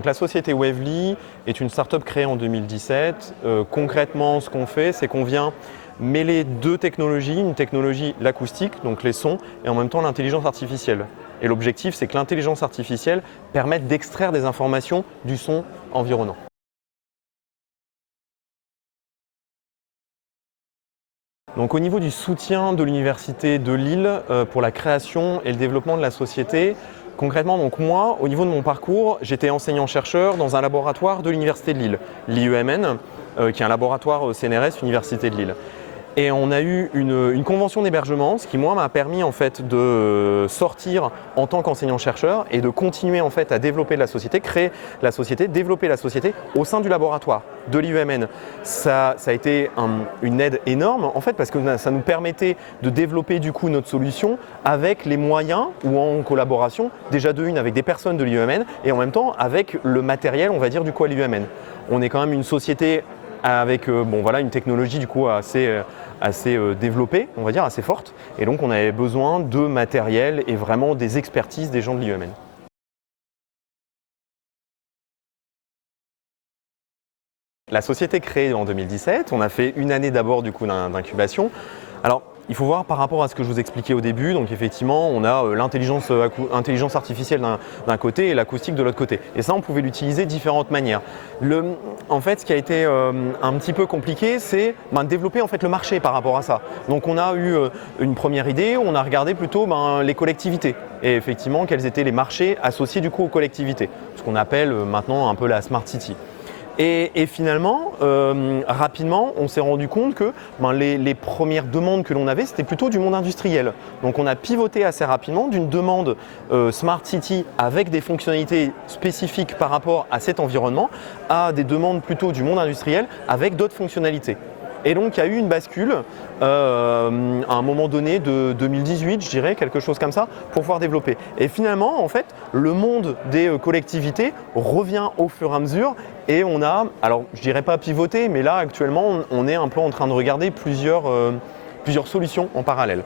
Donc la société Wavely est une start-up créée en 2017. Concrètement, ce qu'on fait, c'est qu'on vient mêler deux technologies, une technologie, l'acoustique, donc les sons, et en même temps l'intelligence artificielle. Et l'objectif, c'est que l'intelligence artificielle permette d'extraire des informations du son environnant. Donc au niveau du soutien de l'Université de Lille pour la création et le développement de la société, concrètement, donc moi, au niveau de mon parcours, j'étais enseignant-chercheur dans un laboratoire de l'Université de Lille, l'IEMN, qui est un laboratoire CNRS, Université de Lille. Et on a eu une convention d'hébergement, ce qui moi m'a permis en fait de sortir en tant qu'enseignant-chercheur et de continuer en fait à développer la société, créer la société, développer la société au sein du laboratoire de l'IEMN. Ça a été une aide énorme en fait parce que ça nous permettait de développer du coup notre solution avec les moyens ou en collaboration déjà de une avec des personnes de l'IEMN et en même temps avec le matériel on va dire du coup à l'IEMN. On est quand même une société avec une technologie du coup assez développée, on va dire, assez forte. Et donc on avait besoin de matériel et vraiment des expertises des gens de l'IEMN. La société créée en 2017, on a fait une année d'abord du coup d'incubation. Alors, il faut voir par rapport à ce que je vous expliquais au début, donc effectivement, on a l'intelligence artificielle d'un côté et l'acoustique de l'autre côté. Et ça, on pouvait l'utiliser de différentes manières. En fait, ce qui a été un petit peu compliqué, c'est de développer en fait, le marché par rapport à ça. Donc on a eu une première idée, on a regardé plutôt les collectivités et effectivement, quels étaient les marchés associés du coup aux collectivités, ce qu'on appelle maintenant un peu la Smart City. Et finalement, rapidement, on s'est rendu compte que les premières demandes que l'on avait, c'était plutôt du monde industriel. Donc on a pivoté assez rapidement d'une demande Smart City avec des fonctionnalités spécifiques par rapport à cet environnement à des demandes plutôt du monde industriel avec d'autres fonctionnalités. Et donc il y a eu une bascule à un moment donné de 2018, je dirais, quelque chose comme ça, pour pouvoir développer. Et finalement, en fait, le monde des collectivités revient au fur et à mesure et on a, alors je dirais pas pivoté, mais là actuellement, on est un peu en train de regarder plusieurs solutions en parallèle.